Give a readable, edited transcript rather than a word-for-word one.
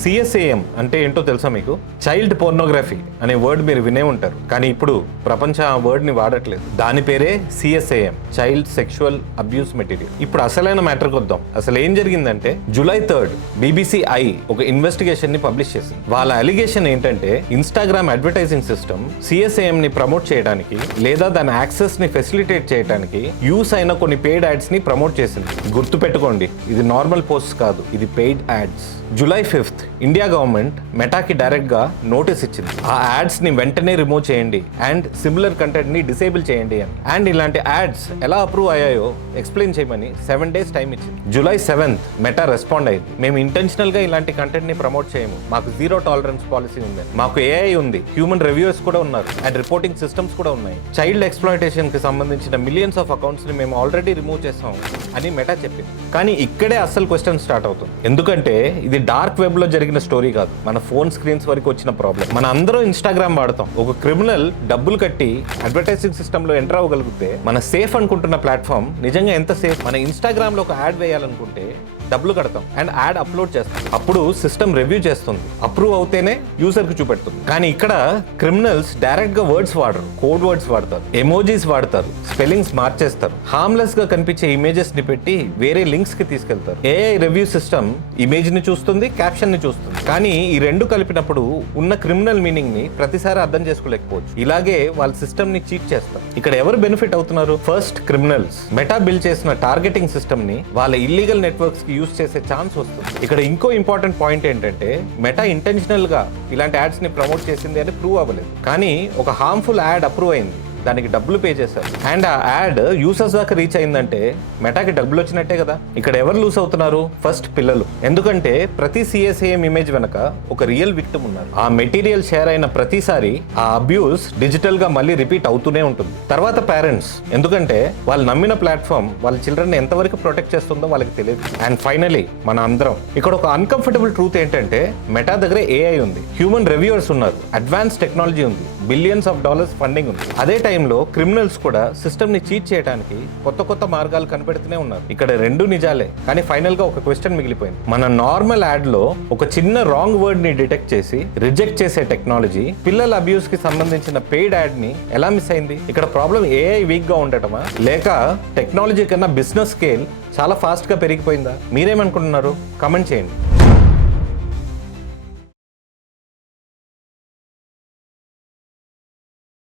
సిఎస్ఏఎం అంటే ఏంటో తెలుసా మీకు? చైల్డ్ పోర్నోగ్రఫీ అనే వర్డ్ మీరు వినే ఉంటారు, కానీ ఇప్పుడు ప్రపంచం ఆ వర్డ్ని వాడట్లేదు. దాని పేరే సిఎస్ఏఎం, చైల్డ్ సెక్షువల్ అబ్యూస్ మెటీరియల్. ఇప్పుడు అసలైన మ్యాటర్కి వద్దాం. అసలు ఏం జరిగిందంటే July 3 BBC ఐ ఒక ఇన్వెస్టిగేషన్ ని పబ్లిష్ చేసింది. వాళ్ళ అలిగేషన్ ఏంటంటే ఇన్స్టాగ్రామ్ అడ్వర్టైజింగ్ సిస్టమ్ సిఎస్ఏఎం ని ప్రమోట్ చేయడానికి లేదా దాని యాక్సెస్ ని ఫెసిలిటేట్ చేయడానికి యూస్ అయిన కొన్ని పెయిడ్ యాడ్స్ ని ప్రమోట్ చేసింది. గుర్తు పెట్టుకోండి, ఇది నార్మల్ పోస్ట్ కాదు, ఇది paid ads. July 5 India government మెటాకి డైరెక్ట్ గా నోటీస్ ఇచ్చింది. ఆ యాడ్స్ ని వెంటనే రిమూవ్ చేయండి అండ్ సిమిలర్ కంటెంట్ ని డిసేబుల్ చేయండి అని. అండ్ ఇలాంటి యాడ్స్ ఎలా అప్రూవ్ అయ్యాయో ఎక్స్ప్లెయిన్ చేయమని 7 days టైం ఇచ్చింది. July 7 మెటా రెస్పాండ్ అయింది. మేము ఇంటెన్షనల్ గా ఇలాంటి కంటెంట్ ని ప్రమోట్ చేయము, మాకు జీరో టాలరెన్స్ పాలసీ ఉంది, మాకు ఏఐ ఉంది, హ్యూమన్ రివ్యూస్ కూడా ఉన్నారు అండ్ రిపోర్టింగ్ సిస్టమ్స్ కూడా ఉన్నాయి. చైల్డ్ ఎక్స్ప్లాయిటేషన్ కి సంబంధించిన మిలియన్స్ ఆఫ్ అకౌంట్స్ ని మేము ఆల్రెడీ రిమూవ్ చేసాం అని మెటా చెప్పింది. కానీ ఇక్కడే అసలు క్వశ్చన్ స్టార్ట్ అవుతుంది. ఎందుకంటే ఇది డార్క్ వెబ్ లో జరిగిన స్టోరీ కాదు, మన ఫోన్ స్క్రీన్స్ వరకు వచ్చిన ప్రాబ్లం. మన అందరూ ఇన్స్టాగ్రామ్ వాడతాం. ఒక క్రిమినల్ డబ్బులు కట్టి అడ్వర్టైజింగ్ సిస్టమ్ లో ఎంటర్ అవ్వగలిగితే మన సేఫ్ అనుకుంటున్న ప్లాట్ఫామ్ నిజంగా ఎంత సేఫ్? మన ఇన్స్టాగ్రామ్ లో ఒక యాడ్ వేయాలనుకుంటే డబ్బులు కడతాం అండ్ యాడ్ అప్లోడ్ చేస్తాం. అప్పుడు సిస్టమ్ రివ్యూ చేస్తుంది, అప్రూవ్ అవుతేనే యూజర్ కి చూపెడుతుంది. కానీ ఇక్కడ క్రిమినల్స్ డైరెక్ట్ గా వర్డ్స్ వాడరు, కోడ్ వర్డ్స్ వాడతారు, ఎమోజీస్ వాడతారు, స్పెల్లింగ్స్ మార్చేస్తారు, హార్మ్లెస్ గా కనిపించే ఇమేజెస్ ని పెట్టి వేరే లింక్స్ కి తీసుకెళ్తారు. ఏఐ రివ్యూ సిస్టమ్ ఇమేజ్ ని చూస్తుంది, క్యాప్షన్ ని చూస్తుంది, కానీ ఈ రెండు కలిపినప్పుడు ఉన్న క్రిమినల్ మీనింగ్ ని ప్రతిసారి అర్థం చేసుకోలేకపోవచ్చు. ఇలాగే వాళ్ళ సిస్టమ్ ని చీట్ చేస్తారు. ఇక్కడ ఎవరు బెనిఫిట్ అవుతున్నారు? First criminals. మెటా బిల్డ్ చేసిన టార్గెటింగ్ సిస్టమ్ ని వాళ్ళ ఇల్లీగల్ నెట్వర్క్స్ కి యూస్ చేసే ఛాన్స్ వస్తుంది. ఇక్కడ ఇంకో ఇంపార్టెంట్ పాయింట్ ఏంటంటే మెటా ఇంటెన్షనల్ గా ఇలాంటి యాడ్స్ ని ప్రమోట్ చేసింది అని ప్రూవ్ అవ్వలేదు, కానీ ఒక హార్మ్ఫుల్ యాడ్ అప్రూవ్ అయింది, దానికి డబ్బులు పే చేశారు అండ్ ఆ యాడ్ యూసర్స్ దాకా రీచ్ అయిందంటే మెటాకి డబ్బులు వచ్చినట్టే కదా. ఇక్కడ ఎవరు లూస్ అవుతున్నారు? ఫస్ట్ పిల్లలు. ఎందుకంటే ప్రతి సిఎస్ఏఎం ఇమేజ్ వెనక ఒక రియల్ విక్టిమ్ ఉన్నారు. ఆ మెటీరియల్ షేర్ అయిన ప్రతిసారి ఆ అబ్యూస్ డిజిటల్ గా మళ్ళీ రిపీట్ అవుతూనే ఉంటుంది. తర్వాత పేరెంట్స్, ఎందుకంటే వాళ్ళు నమ్మిన ప్లాట్ఫామ్ వాళ్ళ చిల్డ్రన్ ఎంతవరకు ప్రొటెక్ట్ చేస్తుందో వాళ్ళకి తెలియదు. అండ్ ఫైనలీ మన అందరం. ఇక్కడ ఒక అన్కంఫర్టబుల్ ట్రూత్ ఏంటంటే మెటా దగ్గర ఏఐ ఉంది, హ్యూమన్ రివ్యూవర్స్ ఉన్నారు, అడ్వాన్స్ టెక్నాలజీ ఉంది, బిలియన్స్ ఆఫ్ డాలర్స్ ఫండింగ్ ఉంది. అదే టైంలో క్రిమినల్స్ కూడా సిస్టమ్ ని చీట్ చేయడానికి కొత్త మార్గాలు కనిపెడుతూనే ఉన్నారు. ఇక్కడ రెండు నిజాలే, కానీ ఫైనల్ గా ఒక క్వశ్చన్ మిగిలిపోయింది. మన నార్మల్ యాడ్ లో ఒక చిన్న రాంగ్ వర్డ్ ని డిటెక్ట్ చేసి రిజెక్ట్ చేసే టెక్నాలజీ పిల్లల అబ్యూస్ కి సంబంధించిన పెయిడ్ యాడ్ ని ఎలా మిస్ అయింది? ఇక్కడ ప్రాబ్లం ఏఐ వీక్ గా ఉండటమా, లేక టెక్నాలజీ కన్నా బిజినెస్ స్కేల్ చాలా ఫాస్ట్ గా పెరిగిపోయిందా? మీరేమనుకుంటున్నారు? కామెంట్ చేయండి.